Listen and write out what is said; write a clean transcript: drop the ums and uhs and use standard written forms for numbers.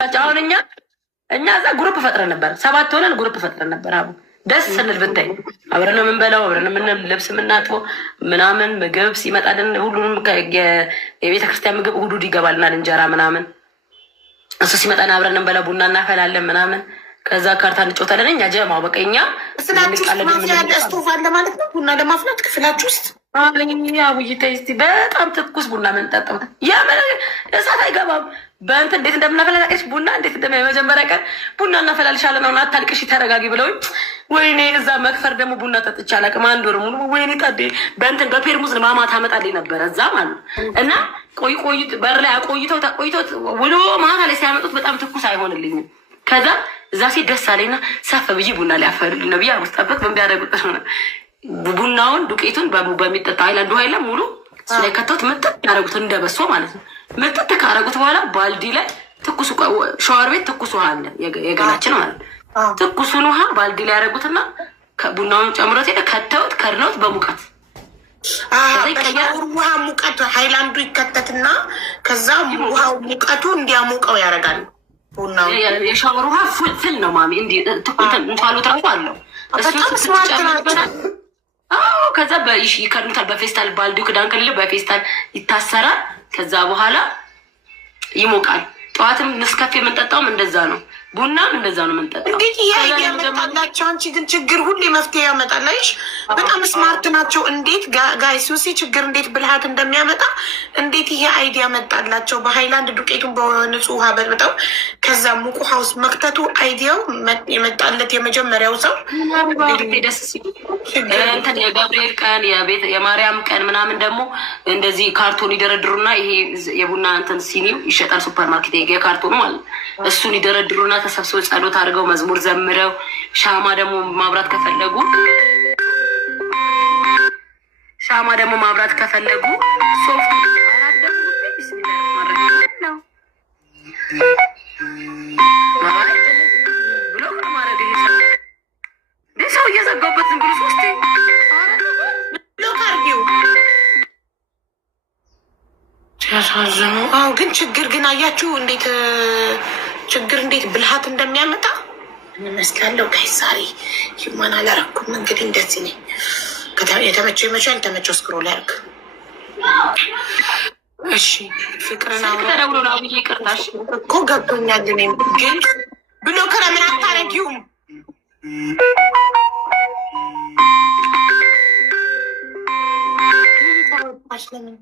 አሁን እኛ እዛ ግሩፕ ፈጥረን ነበር፣ 7 ሆነን ግሩፕ ፈጥረን ነበር። አቡ ደስ ስንል ብታይ አብረን ነው የምንበላው፣ አብረን ነው ልብስ የምናጥበው ምናምን። ምግብ ሲመጣልን ሁሉንም የቤተክርስቲያን ምግብ እሑድ ይገባልናል፣ እንጀራ ምናምን። እሱ ሲመጣን አብረን ነው የምንበላው፣ ቡና እናፈላለን ምናምን። ከዛ ካርታ እንጫወታለን። እኛ ጀማው በቃ እኛ ስቶቭ አለ ማለት ነው ቡና ለማፍላት ክፍላችሁ ውስጥ። አቡይ ተይ እስኪ በጣም ትኩስ ቡና የምንጠጣው እሳት አይገባም። በእንትን እንዴት እንደምናፈላላቀች ቡና እንዴት የመጀመሪያ ቀን ቡና እናፈላልሻለን አሁን አታልቅሽ ተረጋጊ ብለውኝ፣ ወይኔ እዛ መክፈር ደግሞ ቡና ጠጥቼ አላውቅም። 1 ወር ሙሉ ወይኔ ጠዴ በእንትን በፔርሙዝ ማማ ታመጣልኝ ነበረ እዛ ማለት እና ቆይት በር ላይ ተቆይቶት ውሎ ማታ ላይ ሲያመጡት በጣም ትኩስ አይሆንልኝም። ከዛ እዛ ሴት ደስ አለኝና ሰፍ ብዬ ቡና ሊያፈሉልኝ ነው ብዬ አውስጠበት በሚያደርጉት ቡናውን ዱቄቱን በሚጠጣ ሀይላንዱ ሀይላ ሙሉ እሱ ላይ ከተውት ምጥጥ ያደረጉት እንደበሶ ማለት ነው። ምጥጥ ካረጉት በኋላ ባልዲ ላይ ትኩስ ሻወር ቤት ትኩስ ውሃ አለ የገላችን ማለት ነው። ትኩሱን ውሃ ባልዲ ላይ ያደረጉትና ቡናውን ጨምሮት ሄደ ከተውት ከድነውት በሙቀት ውሃ ሙቀት ሀይላንዱ ይከተትና ከዛ ውሃው ሙቀቱ እንዲያሞቀው ያደርጋል። የሻወር ውሃ ፍል ነው ማሚ እንቷሉት ራሱ አለው ከዛ ይከድኑታል በፌስታል ባልዲው ክዳን ክልል በፌስታል ይታሰራል። ከዛ በኋላ ይሞቃል። ጠዋትም ንስካፌ የምንጠጣውም እንደዛ ነው፣ ቡናም እንደዛ ነው የምንጠጣው። እንግዲህ ያመጣላቸው አንቺ ግን ችግር ሁሌ መፍትሄ ያመጣላሽ። በጣም ስማርት ናቸው። እንዴት ጋይ ሱሲ ችግር እንዴት ብልሃት እንደሚያመጣ እንዴት ይሄ አይዲያ መጣላቸው። በሀይላንድ ዱቄቱን በንጹህ ውሃ በጥብጠው ከዛ ሙቅ ውሃ ውስጥ መክተቱ አይዲያው የመጣለት የመጀመሪያው ሰው ደስ ሲል እንትን የገብርኤል ቀን የማርያም ቀን ምናምን ደግሞ እንደዚህ ካርቶን ይደረድሩና ይሄ የቡና እንትን ሲኒው ይሸጣል ሱፐርማርኬት የካርቶኑ ማለት እሱን ይደረድሩና ተሰብስበው ጸሎት አድርገው መዝሙር ዘምረው ሻማ ደግሞ ማብራት ከፈለጉ ሶፍት ብሎ ከማረግ ሰው እየዘጋበት ዝም ብሎ ሶስቴ ሲያሳዝኑ። አዎ ግን ችግር ግን አያችሁ እንዴት ብልሃት እንደሚያመጣ እንመስላለሁ። ከዛሬ ሂማን አላረኩም። እንግዲህ እንደዚህ ነኝ። የተመቸው ይመቸው፣ ያልተመቸው ስክሮል ያርግ። እሺ ፍቅርን ተደውሎ ነው ብዬ ይቅርታሽ እኮ ገብቶኛል። እኔም ግን ብሎ ከረምን አታረጊውም ለምን